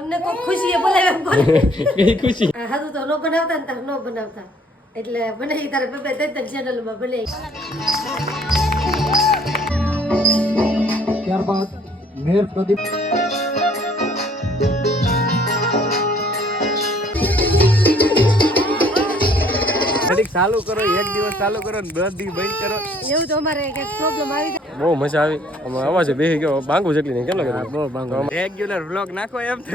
તમને કોઈ ખુશીએ બોલાવ્યા કોણ કઈ ખુશી હાથું તો નો બનાવતા ને તાર નો બનાવતા એટલે બનાવી તારે બે ત્રણ ચેનલમાં બનાવી ત્યારબાદ મેર પ્રદીપ ચાલુ કરો એક દિવસ ચાલુ કરો ને 10 દિવસ બંધ કરો એવું તો અમારે કઈક પ્રોબ્લેમ આવી બહુ મજા આવી અવાજ બેસી ગયો બાંગુ જેટલી નહીં કેમ લાગે બહુ બાંગુ રેગ્યુલર વ્લોગ નાખો એમ તો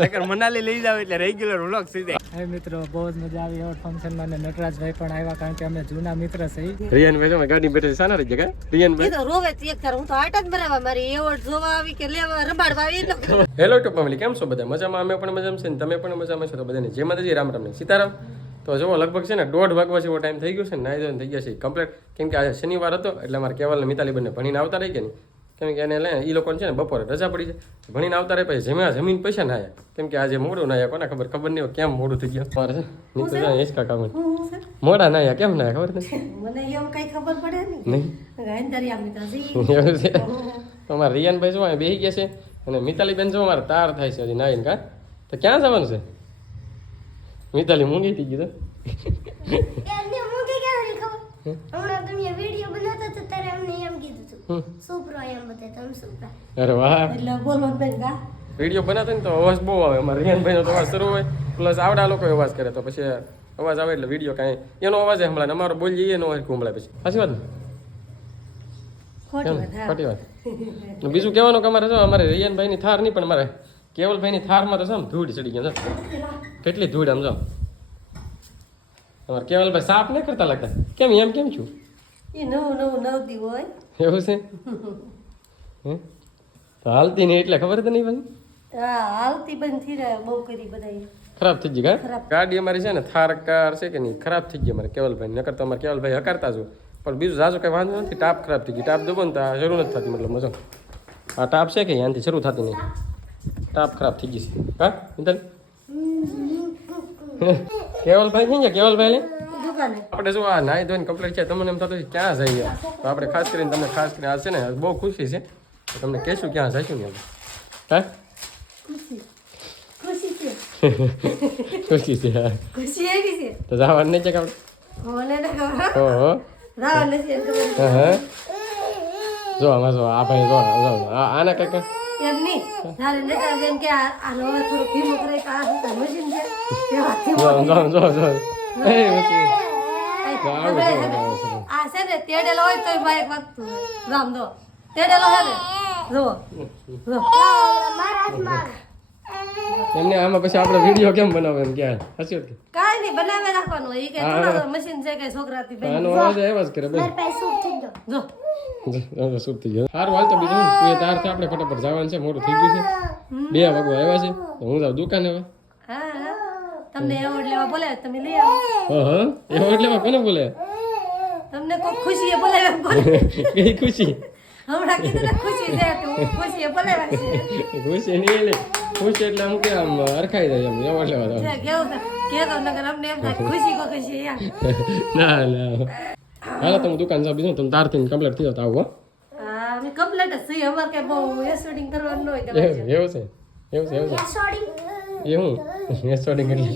નકર મનાલી લઈ જાવ એટલે રેગ્યુલર વ્લોગ સીધે હે મિત્રો બહુ જ મજા આવી એવોર્ડ ફંક્શનમાં ને નટરાજભાઈ પણ આવ્યા કારણ કે અમે જૂના મિત્ર છે રિયાનભાઈ તમે ગાડી બેઠે સાના રહી ગયા રિયાનભાઈ તો રોવે એક તાર હું તો આટા જ બનાવવા મારી એવોર્ડ જોવા આવી કે લેવા રબાડવા આવી એટલે હેલો ટુ ફેમિલી કેમ છો બધા મજામાં અમે પણ મજામાં છે ને તમે પણ મજામાં છો તો બધાને જય માતાજી રામ રામ ને સીતારામ તો જો લગભગ છે ને 1:30 વાગવા જેવો ટાઈમ થઈ ગયો છે ને નાઈ ધોઈને થઈ ગયા છે કમ્પ્લીટ કેમ કે આજે શનિવાર હતો એટલે અમારે કેવલ ને મિતાલી બંને ભણીને આવતા રહી ગયા નહીં કેમ કે એને લે એ લોકોને છે ને બપોરે રજા પડી જાય ભણીને આવતા રહે પછી જમીન પૈસા ના આવ્યા કેમ કે આજે મોડું ના આવ્યા કોને ખબર નહીં કેમ મોડું થઈ ગયું મારે છે નહીં તો હિંચકા કામ મોડા ના આવ્યા કેમ ના ખબર નથી મને એવું કઈ ખબર પડે નહીં ગાંધારી આમ તો એવું છે અમારા રિયાનભાઈ જો અહીં બેસી ગયા છે અને મિતાલી બેન જો અમારે તાર થાય છે હજી નાઈને કા તો ક્યાં જવાનું છે મિતાલી મૂંગી થઈ ગયું અરે વાહ એટલે બોલો બેન ગા વિડીયો બનાવતા ને તો અવાજ બહુ આવે અમારે રિયાનભાઈનો તો અવાજ શરૂ હોય પ્લસ આવડા લોકો અવાજ કરે તો પછી અવાજ આવે એટલે વિડીયો કાંઈ એનો અવાજ હમણાં અમારો બોલીએ એનો અવાજ કુંભળાય પછી સાચી વાત ને ખોટી વાત બીજું કહેવાનું કે અમારે જો અમારે રિયાનભાઈની થાર નહીં પણ અમારે કેવલભાઈની થારમાં તો છે ધૂળ ચડી ગયા છે કેટલી ધૂળ આમ જો અમારે કેવલભાઈ સાફ નહીં કરતા લાગતા કેમ એમ કેમ છું એ નવું નવતી હોય એવું છે તો હાલતી નહીં એટલે ખબર તો નહીં ભાઈ હા હાલતી બંધ થઈ રહ્યા બહુ કરી બધા ખરાબ થઈ ગઈ કા ગાડી અમારી છે ને થાર કાર છે કે નહીં ખરાબ થઈ ગઈ અમારે કેવલભાઈ નકર તો અમારે કેવલભાઈ હકારતા છું પણ બીજું જાજો કઈ વાંધો નથી ટાપ ખરાબ થઈ ગઈ ટાપ દબો ને તો શરૂ નથી થતી મતલબ મજો આ ટાપ છે કે ત્યાંથી શરૂ થતી નહીં ટાપ ખરાબ થઈ ગઈ છે હા મિતાલ કેવલભાઈ ક્યાં ગયા કેવલભાઈ લે આપણે શું આ નાઈ ધોઈને કમ્પ્લીટ છે તમને એમ થતું ક્યાં જઈએ તો આપણે ખાસ કરીને તમને ખાસ કરીને આ છે ને બહુ ખુશી છે તો તમને કહેશું ક્યાં જઈશું ને આપણે હા ખુશી છે હા ખુશી આવી છે તો જવાનું નહીં છે કે આપણે મને ના ખબર ઓહો રાવ નથી એમ ખબર હા જો આમાં જો આ ભાઈ જો આને કંઈક એમ નહીં તારે નેતા જેમ કે આ લોહા થોડું ધીમું કરે કે આ શું મશીન છે એવા ધીમું જો એ મચી આ છે ને તેડેલો હોય તોય બાઈક વાગતું હોય રામ દો તેડેલો હે ને જો એમને આમાં પછી આપણે વિડીયો કેમ બનાવે એમ ક્યાં હસ્યો કે કાઈ નહીં બનાવે રાખવાનું હોય. ઈ કે થોડા મશીન છે કે છોકરાથી બેન આનો અવાજ આવ્યો જ કરે ભાઈ જો સુપ થઈ ગયો સારું હાલ તો બીજું તું એ તારથી આપણે ફટાફટ જવાનું છે મોડું થઈ ગયું છે 2 વાગવા આવ્યા છે તો હું જાઉં દુકાને હવે હા તમને એવોર્ડ લેવા બોલે તમે લઈ આવો હા એવોર્ડ લેવા કોને બોલે તમને કોઈ ખુશીએ બોલાવ્યા કોણ કઈ ખુશી હમણાં કીધું ને ખુશી છે તો ખુશીએ બોલાવ્યા છે ખુશી નહીં એટલે ખુશી એટલે આમ કે આમ અરખાઈ જાય એમ એવોર્ડ લેવા જાવ કેવું કે તો નગર અમને એમ થાય ખુશી કો ખુશી યાર ના હાલો તો હું દુકાન જાઉં બીજું તમે તારથી કમ્પ્લીટ થઈ જાવ આવો હા અમે કમ્પ્લીટ જ થઈ અમાર કે બહુ એસોડિંગ કરવાનું ન હોય એવું છે એવું એસોડિંગ એટલે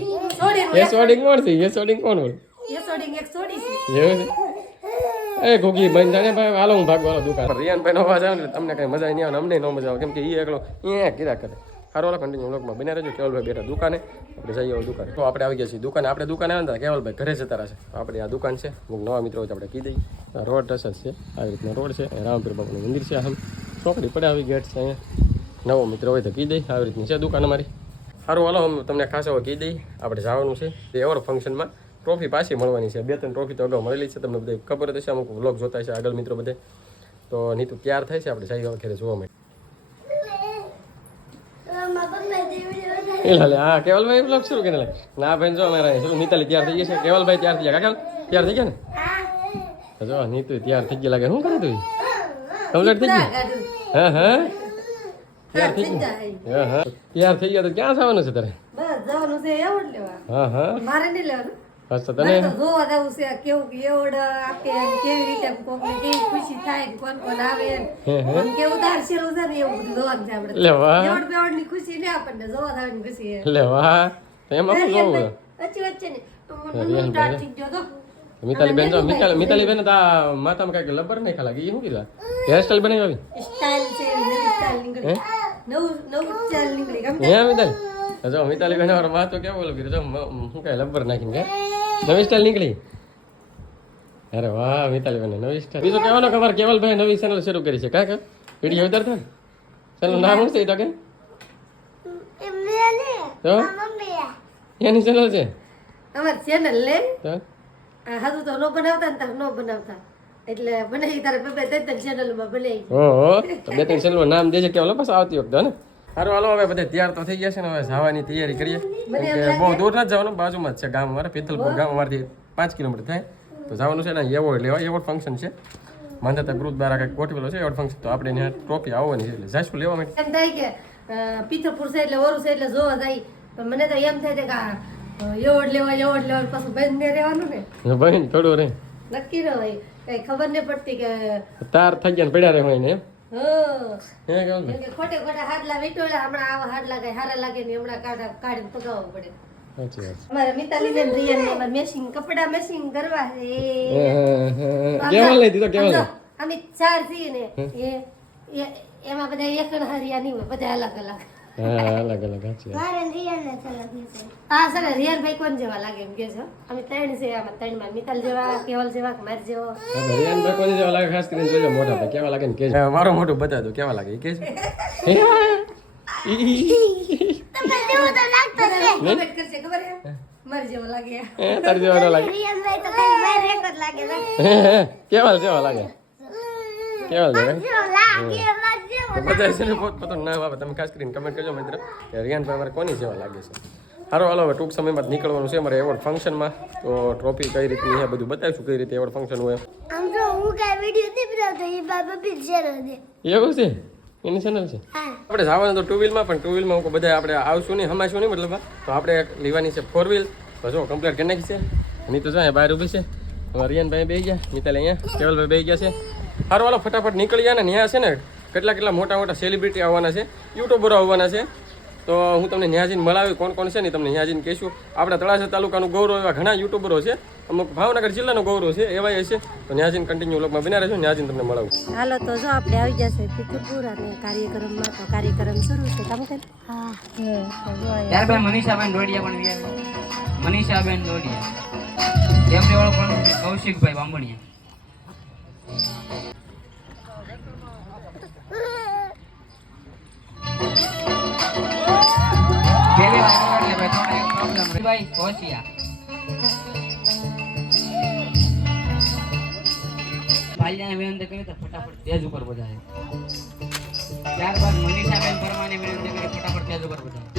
એસોડિંગ કોણ છે એસોડિંગ કોણ હોય એસોડિંગ એક સોડી છે એવું છે એ ગોગી બંધ થાય ને ભાઈ હાલો હું ભાગવાનો દુકાન રિયાનભાઈ નો અવાજ આવે ને તમને કઈ મજા નહીં આવે અમને ન મજા આવે કેમ કે એ એકલો કીધા કરે સારો વાળો કન્ટિન્યુ વ્લોગમાં બને રહેજો કેવલભાઈ બેઠા દુકાને આપણે જઈએ હવે દુકાને તો આપણે આવી ગયા છીએ દુકાને આપણે દુકાને આવ્યા હતા કેવલભાઈ ઘરે જતા રહેશે આપણે આ દુકાન છે અમુક નવા મિત્રો હોય તો આપણે કહી દઈએ રોડ ટચ છે આવી રીતના રોડ છે રામપીર બાપુનું મંદિર છે આમ ચોકડી પડે આવી ગેટ છે અહીંયા નવો મિત્રો હોય તો કહી દઈએ આવી રીતની છે દુકાન અમારી સારું હાલો હું તમને ખાસ હવે કહી દઈએ આપણે જવાનું છે તે એવોર્ડ ફંક્શનમાં ટ્રોફી પાછી મળવાની છે 2-3 ટ્રોફી તો અગાઉ મળેલી છે તમને બધે ખબર જ હશે અમુક વ્લોગ જોતા છે આગળ મિત્રો બધે તો નીતુ તૈયાર થાય છે આપણે જઈએ ઘરે જોવા માટે હા કેવલભાઈ બ્લોગ શરૂ કરીને ના ભાઈ જો અમારા શું મિતાલી તૈયાર થઈ ગઈ છે કેવલભાઈ તૈયાર થઈ ગયા કાકા તૈયાર થઈ ગયા ને જો નીતુ તૈયાર થઈ ગઈ લાગે શું કરે તું કમ્પ્લીટ થઈ ગઈ હા તૈયાર થઈ ગઈ હા તૈયાર થઈ ગયા તો ક્યાં જવાનું છે તારે બસ જવાનું છે એવોર્ડ લેવા હા મારે નહીં લેવાનું બસ તો મને તને તો જોવા જવું છે કેવું એવોર્ડ આપે અને કેવી રીતે કોકને કેવી ખુશી થાય ને કોણ કોણ આવે ને કોણ કેવું તારસેલું છે ને એવું બધું જોવાનું છે આપણે લે વાહ એવોર્ડ બેવોર્ડ ની ખુશી ને આપણને જોવા જવાની ખુશી છે લે વાહ તો એમાં શું જોવું છે? વચ્ચે વચ્ચે ને મને સ્ટાર્ટ થઈ ગયો તો મિતાલી બેન જો મિતાલી બેન તો આ માથામાં કઈક લબર નહીં ખાલા એ શું કીધું હેર સ્ટાઈલ બનાવી આવી સ્ટાઇલ છે એવી નવી સ્ટાઇલ નીકળી નવું સ્ટાઇલ નીકળી ગમે હે મિતાલી જો મિતાલી બેન મારો માથો કેવો બોલો કીધું જો શું કઈ લબર નાખીને કે નવી સ્ટાઈલ નીકળી અરે વાહ મિતાલી બેન નવી સ્ટાઈલ બીજું કહેવાનો કે અમારે કેવલભાઈ નવી ચેનલ શરૂ કરી છે કાં કે વિડીયો ઉતારતા ને ચેનલ નામ શું છે એ તો કે તો એની ચેનલ છે અમાર ચેનલ લે તો હાજુ તો નો બનાવતા ને તાર નો બનાવતા એટલે બનાવી તારે બે ત્રણ ચેનલ માં બનાવી ઓહો તો બે ત્રણ ચેનલનું નામ દેજે કેવલ બસ આવતી વખતે ને સારું હાલો હવે બધા તૈયાર તો થઈ ગયા છે ને હવે જવાની તૈયારી કરીએ કેમ કે બહુ દૂર નથી જવાનું બાજુમાં જ છે ગામ અમારે પિથલપુર ગામ અમારથી 5 કિલોમીટર થાય તો જવાનું છે ને એવોર્ડ લેવા એવોર્ડ ફંક્શન છે માંધાતા ગ્રુપ દ્વારા કંઈક ગોઠવેલો છે એવોર્ડ ફંક્શન તો આપણે ત્યાં ટ્રોફી આવવાની છે એટલે જાશું લેવા માટે એમ થાય કે પિથલપુર છે એટલે ઓરું છે એટલે જોવા જાય પણ મને તો એમ થાય કે એવોર્ડ લેવા પાછું બંધ રહેવાનું ને ભાઈ થોડું રે નક્કી ન હોય કઈ ખબર નહીં પડતી કે તાર થઈ ગયા ને પડ્યા રહે હોય ને એમ હા હે કેવું કેમ કે ખોટે ખોટા હાડલા વેટોળ્યા હમણાં આવા હાડલા કઈ હારા લાગે ને હમણાં કાઢીને પગાવવું પડે સાચી વાત અમારે મિતાલી બેન રિયન ને મેશિંગ કપડા મેશિંગ કરવા છે કેવલ લઈ દીધો કેવલ અમે 4 છીએ ને એમાં બધા એક હરિયા નહીં હોય બધા અલગ અલગ હા અલગ અલગ સાચી વાત હા સર રિયન ભાઈ કોણ જેવા લાગે એમ કે છો અમે 3 છે આમાં 3 માં મિતાલ જેવા કેવલ જેવા માર જેવો હરિયાન ભાઈ કોની જેવા લાગે ખાસ કરીને જોજો મોટા ભાઈ કેવા લાગે ને કે મારો મોટું બતા દો કેવા લાગે કે છે કમેન્ટ કરશે ખબર છે માર જેવો લાગે તાર જેવા ન લાગે કેવા જેવા લાગે કેવા બધા છે ને પોતાનું નામ આવે તમે ખાસ કરીને કમેન્ટ કરજો મિત્ર કે રિયાન ભાઈ મારે કોની જેવા લાગે છે સારું હાલો હવે ટૂંક સમયમાં જ નીકળવાનું છે અમારે એવોર્ડ ફંક્શનમાં તો ટ્રોફી કઈ રીતની છે બધું બતાવીશું કઈ રીતે એવોર્ડ ફંક્શન હોય આમ તો હું કાંઈ વિડીયો નથી બનાવતો એ બાબા પિક્ચર હતી એવું છે એની ચેનલ છે આપણે જવાનું તો 2 વ્હીલમાં પણ 2 વ્હીલમાં હું બધા આપણે આવશું નહીં હમાશું નહીં મતલબ તો આપણે લેવાની છે 4 વ્હીલ તો જો કમ્પ્લીટ કરી નાખી છે અને તો જો અહીંયા બહાર ઊભી છે અમારા રિયાનભાઈ બેસી ગયા મિતાલ અહીંયા કેવલભાઈ બેસી ગયા છે સારું હાલો ફટાફટ નીકળી ગયા ને ત્યાં છે ને કેટલા મોટા સેલિબ્રિટી આવવાના છે યુટ્યુબરો આવવાના છે તો હું તમને ન્યાજીને મળાવી કોણ કોણ છે ને તમને ન્યાજીને કહીશું આપણા તળાજા તાલુકાનું ગૌરવ એવા ઘણા યુટ્યુબરો છે અમુક ભાવનગર જિલ્લાનું ગૌરવ છે એવા હશે તો ન્યાજીને કન્ટિન્યુ વ્લોગમાં બના રહેજો ન્યાજીને તમને મળાવું હાલો તો જો આપણે આવી જશે પિથલપુર અને કાર્યક્રમમાં તો કાર્યક્રમ શરૂ છે કામ કરે ત્યારબાદ મનીષાબેન ડોડિયા પણ વ્યાર મનીષાબેન ડોડિયા તેમને ઓળખવાનું કૌશિકભાઈ બાંબણિયા પેલે વાગે એટલે ભાઈ થોડા એક પ્રોબ્લેમ ભાઈ પહોંચ્યા ભાઈજાને વિનંતી કરી તો ફટાફટ તેજ ઉપર બધાય ત્યારબાદ મનીષાબેન પરમાને વિનંતી કરી ફટાફટ તેજ ઉપર બધાય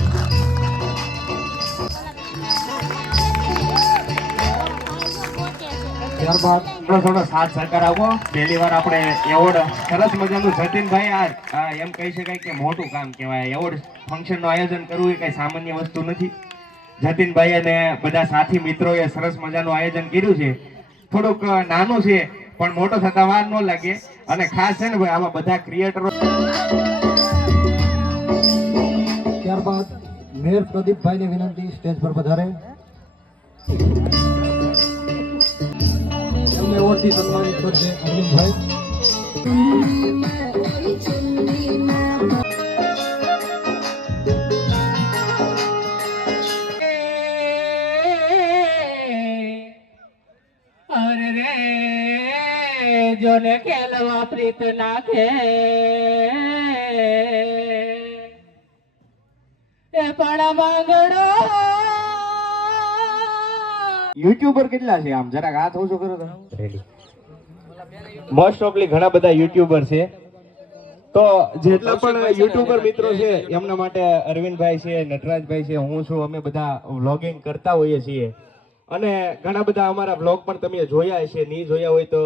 ત્યારબાદ થોડો સાથ સહકાર આપો પહેલી વાર આપણે એવોર્ડ સરસ મજાનું જતીનભાઈ આ એમ કહી શકાય કે મોટું કામ કહેવાય એવોર્ડ ફંક્શનનું આયોજન કરવું એ કઈ સામાન્ય વસ્તુ નથી જતીનભાઈ અને બધા સાથી મિત્રોએ સરસ મજાનું આયોજન કર્યું છે થોડુંક નાનું છે પણ મોટો થતા વાર ન લાગે અને ખાસ છે ને ભાઈ આમાં બધા ક્રિએટરો ત્યારબાદ મેયર પ્રદીપભાઈને વિનંતી સ્ટેજ પર પધારે એમને એવોર્ડથી સન્માનિત કરશે અરવિંદભાઈ અરે રે જોને ખેલવા પ્રીત નાખે એ પણ માંગડો યુટ્યુબર કેટલા છે આમ જરાક હાથ ઓછો કરો તો મોસ્ટ ઓફલી ઘણા બધા યુટ્યુબર છે તો જેટલા પણ યુટ્યુબર મિત્રો છે એમના માટે અરવિંદભાઈ છે નટરાજભાઈ છે હું છું અમે બધા વ્લોગિંગ કરતા હોઈએ છીએ અને ઘણા બધા અમારા વ્લોગ પણ તમે જોયા હશે નહીં જોયા હોય તો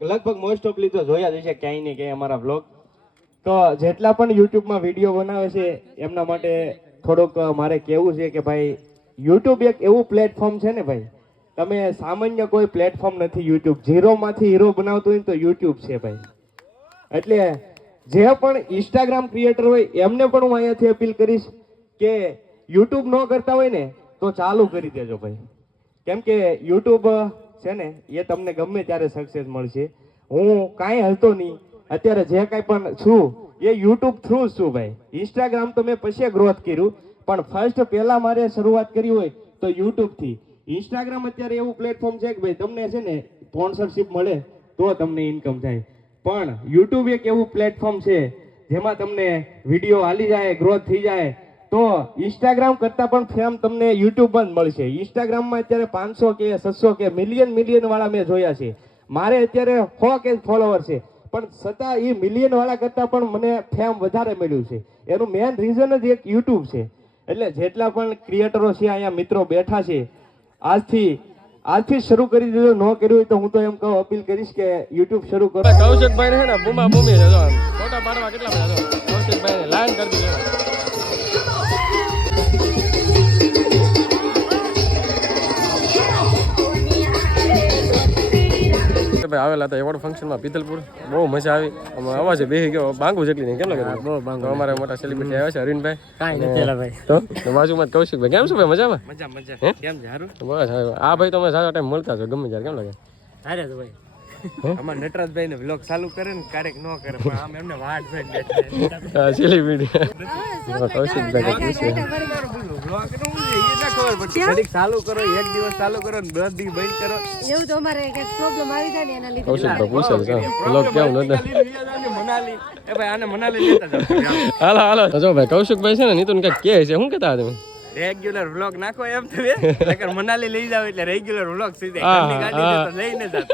લગભગ મોસ્ટ ઓફલી તો જોયા જ હશે ક્યાંય ને ક્યાંય અમારા વ્લોગ તો જેટલા પણ યુટ્યુબમાં વિડીયો બનાવે છે એમના માટે થોડુંક મારે કહેવું છે કે ભાઈ યુટ્યુબ એક એવું પ્લેટફોર્મ છે ને ભાઈ તમે સામાન્ય કોઈ પ્લેટફોર્મ નથી યુટ્યુબ. ઝીરોમાંથી હીરો બનાવતું હોય ને તો યુટ્યુબ છે ભાઈ. એટલે જે પણ ઇન્સ્ટાગ્રામ ક્રિએટર હોય એમને પણ હું અહીંયાથી અપીલ કરીશ કે યુટ્યુબ ન કરતા હોય ને તો ચાલુ કરી દેજો ભાઈ. કેમ કે યુટ્યુબ છે ને એ તમને ગમે ત્યારે સક્સેસ મળશે. હું કાંઈ હલતો નહીં, અત્યારે જે કાંઈ પણ છું એ યુટ્યુબ થ્રુ છું ભાઈ. ઇન્સ્ટાગ્રામ તો મેં પછી ગ્રોથ કર્યું, પણ ફર્સ્ટ પહેલા મારે શરૂઆત કરી હોય તો યુટ્યુબથી. ઇન્સ્ટાગ્રામ અત્યારે એવું પ્લેટફોર્મ છે કે ભાઈ તમને છે ને સ્પોન્સરશિપ મળે તો તમને ઇન્કમ થાય, પણ યુટ્યુબ એક એવું પ્લેટફોર્મ છે જેમાં તમને વિડીયો હાલી જાય, ગ્રોથ થઈ જાય. તો ઇન્સ્ટાગ્રામ કરતાં પણ ફેમ તમને યુટ્યુબમાં જ મળશે. ઇન્સ્ટાગ્રામમાં અત્યારે 500 કે 600 કે મિલિયન વાળા મેં જોયા છે. મારે અત્યારે 100 કે ફોલોવર છે, પણ છતાં એ મિલિયન વાળા કરતાં પણ મને ફેમ વધારે મળ્યું છે. એનું મેઇન રીઝન જ એક યુટ્યુબ છે. એટલે જેટલા પણ ક્રિએટરો છે અહીંયા મિત્રો બેઠા છે, આજથી શરૂ કરી દીધું. ન કર્યું હોય તો હું તો એમ કહું, અપીલ કરીશ કે યુટ્યુબ શરૂ કરો. કૌશિકભાઈ ને બૂમા બૂમી છે જો ફોટા પાડવા કેટલા બધા જો કૌશિકભાઈ લાઈન કરી દીધો. ભાઈ આવેલા હતા એવોર્ડ ફંક્શનમાં પિથલપુર, બહુ મજા આવી. અવાજ બેસી ગયો, બાંગુ જેટલી નહીં. કેમ લાગે? બહુ બાંગુ. અમારા મોટા સેલિબ્રિટી આવ્યા છે અરવિંદભાઈ. કાંઈ નથી ભાઈ. તો બાજુમાં કૌશિકભાઈ. કેમ છો ભાઈ? મજામાં? મજા. કેમ છે? સારું. બસ આ ભાઈ તમે સારા ટાઈમ મળતા છો ગમે ત્યારે. કેમ લાગે? સારે તો ભાઈ અમાર નટરાજભાઈ ને વ્લોગ ચાલુ કરે ને ક્યારેક ન કરે, પણ આમ એમને વાટ બેઠા સેલિબ્રિટી કૌશિકભાઈ વ્લોગ નું એ ના ખબર પડતી. ઘડીક ચાલુ કરો, એક દિવસ ચાલુ કરો ને 10 દિવસ બંધ કરો. એવું તો અમારે કઈક પ્રોબ્લેમ આવી જાય ને એના લીધે કૌશિકભાઈ પૂછે છે વ્લોગ કેવું નતો. મનાલી એ ભાઈ આને મનાલી લેતા જાવ. હાલો જો ભાઈ કૌશિકભાઈ છે ને નીતુન કઈક કહે છે. શું કહેતા તમે? રેગ્યુલર વ્લોગ નાખો એમ તમે નકર મનાલી લઈ જાવ એટલે રેગ્યુલર વ્લોગ થઈ જાય. ઘરની ગાડી તો લઈને જતા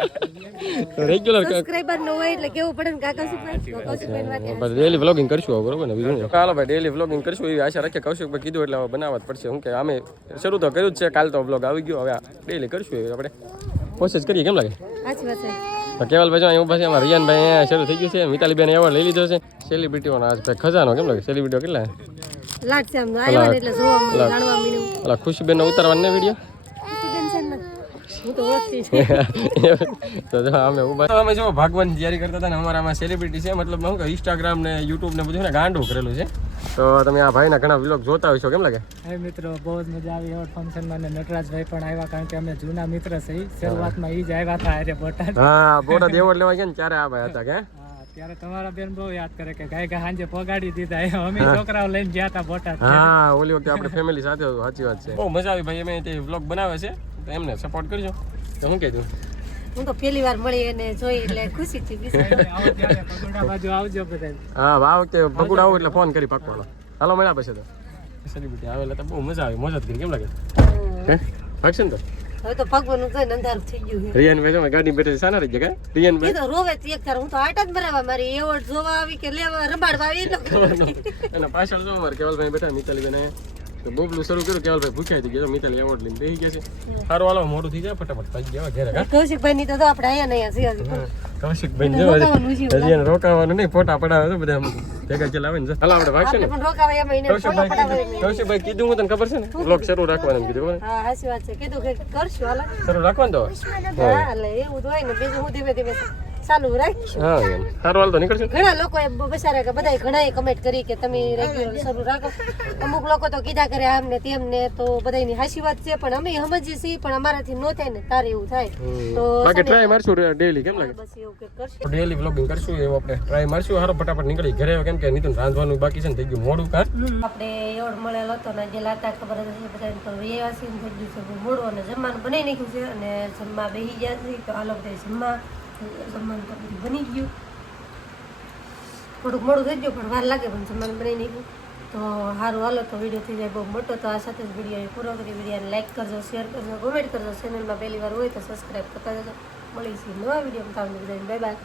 રેગ્યુલર સબસ્ક્રાઇબર નો હોય એટલે કેવું પડે ને કૌશિકભાઈ વાત ડેલી વ્લોગિંગ કરશું બરોબર ને? બીજું હાલો ભાઈ ડેલી વ્લોગિંગ કરશું એવી આશા રાખીએ. કૌશિકભાઈ કીધું એટલે હવે બનાવવા જ પડશે. શું કે અમે શરૂ તો કર્યું જ છે, કાલ તો વ્લોગ આવી ગયો. હવે ડેલી કરશું એવી આપણે કોશિશ કરીએ. કેમ લાગે? સાચી વાત છે. તો કેવલભાઈ જો અહીં પાસે અમારા રિયાનભાઈ અહીંયા શરૂ થઈ ગયું છે. મિતાલીબેન એવોર્ડ લઈ લીધો છે. સેલિબ્રિટીઓનો આજ ભાઈ ખજાનો. કેમ લાગે? સેલિબ્રિટીઓ કેટલા લાટ છે આમ આવ્યા એટલે જોવા મળ્યું, જાણવા મળ્યું. ઓલા ખુશીબેન નો ઉતારવાનો ને વિડીયો હું તો ઓળખતી છું. તો જો અમે ઉભા અમે જો ભાગવાની તૈયારી કરતા હતા ને અમારામાં સેલિબ્રિટી છે, મતલબ શું કે ઇન્સ્ટાગ્રામ ને યુટ્યુબ ને બધું ને ગાંડું કરેલું છે. તો તમે આ ભાઈના ઘણા વ્લોગ જોતા હોઈશો. કેમ લાગે? હા મિત્રો, બહુ જ મજા આવી એવોર્ડ ફંક્શનમાં ને નટરાજભાઈ પણ આવ્યા, કારણ કે અમે જૂના મિત્ર છે. શરૂઆતમાં ઈ જ આવ્યા હતા અરે બોટાદ. હા બોટાદ એવોર્ડ લેવા ગયા ને ત્યારે આ ભાઈ હતા કે ત્યારે તમારા બેન બહુ યાદ કરે કે ગાય સાંજે પગાડી દીધા. અમે છોકરાઓ લઈને ગયા હતા બોટાદ. હા ઓલી વખતે આપણે ફેમિલી સાથે હતું. સાચી વાત છે. બહુ મજા આવી ભાઈ. અમે તે વ્લોગ બનાવે છે તો એમને સપોર્ટ કરજો. તો હું કીધું હું તો પહેલી વાર મળી અને જોઈ એટલે ખુશી થઈ ગઈ. પગોડા બાજુ આવજો બધા. હા આ વખતે ભગુડ આવું એટલે ફોન કરી પાકવાનો. હાલો મળ્યા પછી તો સેલિબ્રિટી આવેલા તો બહુ મજા આવી, મોજ જ કરી. કેમ લાગે? ભાગશે ને તો હવે તો ભગવાનનું જોઈને અંધારું થઈ ગયું છે. રિયાનભાઈ જો ગાડી બેઠી સાના રહી ગયા કે રિયાનભાઈ એ તો રોવે એક તાર. હું તો આટ જ મરાવા મારી એવોર્ડ જોવા આવી કે લેવા રબાડવા આવી એટલે એના પાછળ જો અમારે કેવલભાઈ બેઠા. મિતાલીબેન તો બોબલું શરૂ કર્યું. કેવલભાઈ ભૂખ્યા થઈ ગયા. મિતાલી એવોર્ડ લઈને બેસી ગયા છે. સારું હાલો મોડું થઈ જાય ફટાફટ થઈ ગયા ઘરે. કૌશિકભાઈ ની તો આપણે અહીંયા નહીં કૌશિકભાઈ જો હજી રોકાવાનું નહીં, ફોટા પડાવે તો બધા ભેગા ચલાવે ને. હાલો આપણે ભાગશે ને. પણ રોકાવા એમાં એને ફોટો પડાવવા. કૌશિકભાઈ કીધું હું તને ખબર છે ને વ્લોગ શરૂ રાખવાનું કીધું. હા સાચી વાત છે. કીધું કે કરશું હાલ શરૂ રાખવાનું તો હા એટલે એવું તો હોય ને. બીજું હું ધીમે ધીમે ચાલુ રાખીશું. હા એમ સારું હાલ તો નીકળશું. ઘણા લોકોએ બસારા કે બધાય ઘણાએ કમેન્ટ કરી કે તમે રેગ્યુલર શરૂ રાખો. અમુક લોકો તો કીધા કરે આમ ને તેમ ને, તો બધાયની હાચી વાત છે, પણ અમે સમજીએ છીએ પણ અમારાથી ન થાય ને તારે એવું થાય તો બાકી ટ્રાય મારશું ડેલી. કેમ લાગે? બસ એવું કે કરશું. ડેલી વ્લોગિંગ કરશું એવું આપણે ટ્રાય મારશું. હારો ફટાફટ નીકળી ઘરે. કેમ કે નીતિન રાંધવાનું બાકી છે ને થઈ ગયું મોડું. કા આપણે એવોર્ડ મળેલો હતો ને જે લાતા ખબર હતી બધાને તો વ્યવસ્થિત થઈ ગયું છે મોડું અને જમવાનું બનાવી નાખ્યું છે અને જમવા બેસી ગયા છે. તો આ લોકો જમવાનું તો બધું બની ગયું. થોડુંક મોડું થઈ ગયું પણ વાર લાગે, પણ જમવાનું બનાવી નાખ્યું. તો સારું હાલો તો વિડીયો થઈ જાય બહુ મોટો. તો આ સાથે જ વિડીયો પૂરો કરી. વિડીયોને લાઈક કરજો, શેર કરજો, કોમેન્ટ કરજો. ચેનલમાં પહેલી વાર હોય તો સબસ્ક્રાઈબ કરતા જજો. મળીશું નવા વિડીયોમાં. તમને બધાને બાય બાય.